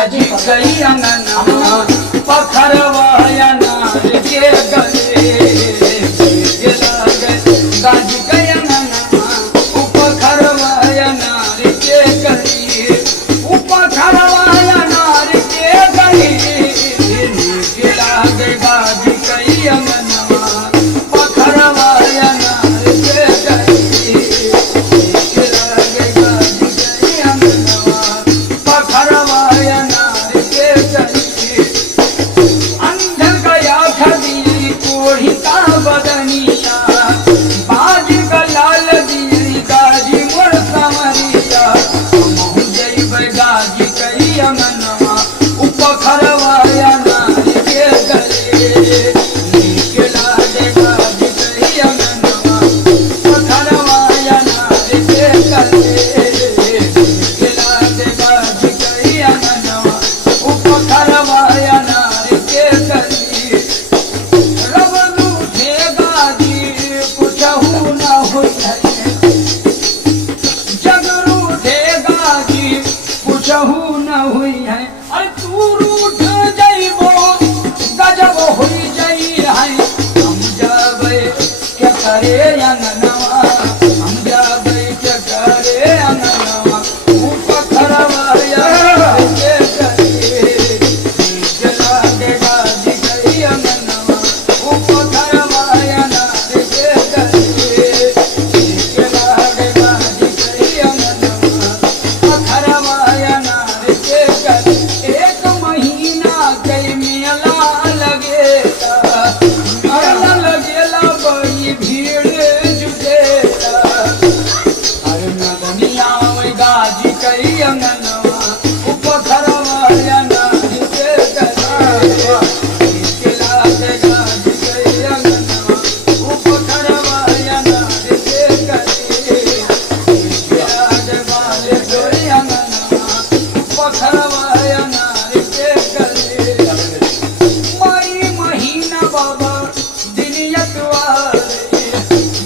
आजी गई अंगना पखरवाया नार के गले गाजी गई अंगना पखरवाया नार के गली पखरवाया नार के गली गाजी गई अंगना पखरवाया नार के गली गाजी गई अंगना पखरवाया अंधर गया खदी कोढ़िता बदनिया बाज गलाल दी गाजी मोर समरिया महु जैब गाजी कई अंगनवा उपखरवाया नार के गले निकला दे गाजी कई अंगनवा उपखरवाया नार के गले निकला दे गाजी कई अंगनवा उपखरवाया नार के गली रब लूटे गाजी कुछहु न होई जग रूठे गाजी कुछहु न होई है अरे तू रूठ जइबो गजब होई जई है हम जाबे क्या करे अंगनवा हम जाबे क्या करे अंगनवा उपखरवाया के गली निकला दे गाजी गई अंगनवा उपखरवाया नार के गली निकला दे गाजी गई अंगनवा उपखरवाया नार के गली एक महीना कई मेला लगेला मेला लगेला बड़ी भीड़ जुटेला अरे मदनिया में गाजी कई अंगनवा उपखरवाया नार के गली निकला दे गाजी कई अंगनवा उपखरवाया नार के गली निकला दे गाजी कई अंगनवा उपखरवाया नार के गली मई महीना बाबा दिन यतवार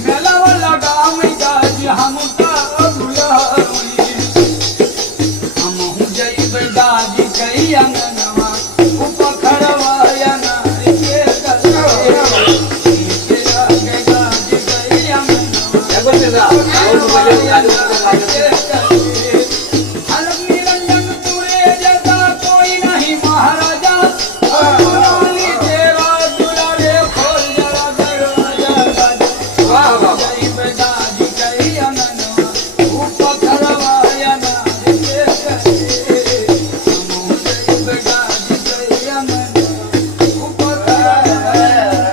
मेलावा लगाव गाजी हम का भुलावी हम जइब गाजी कई अंगनवा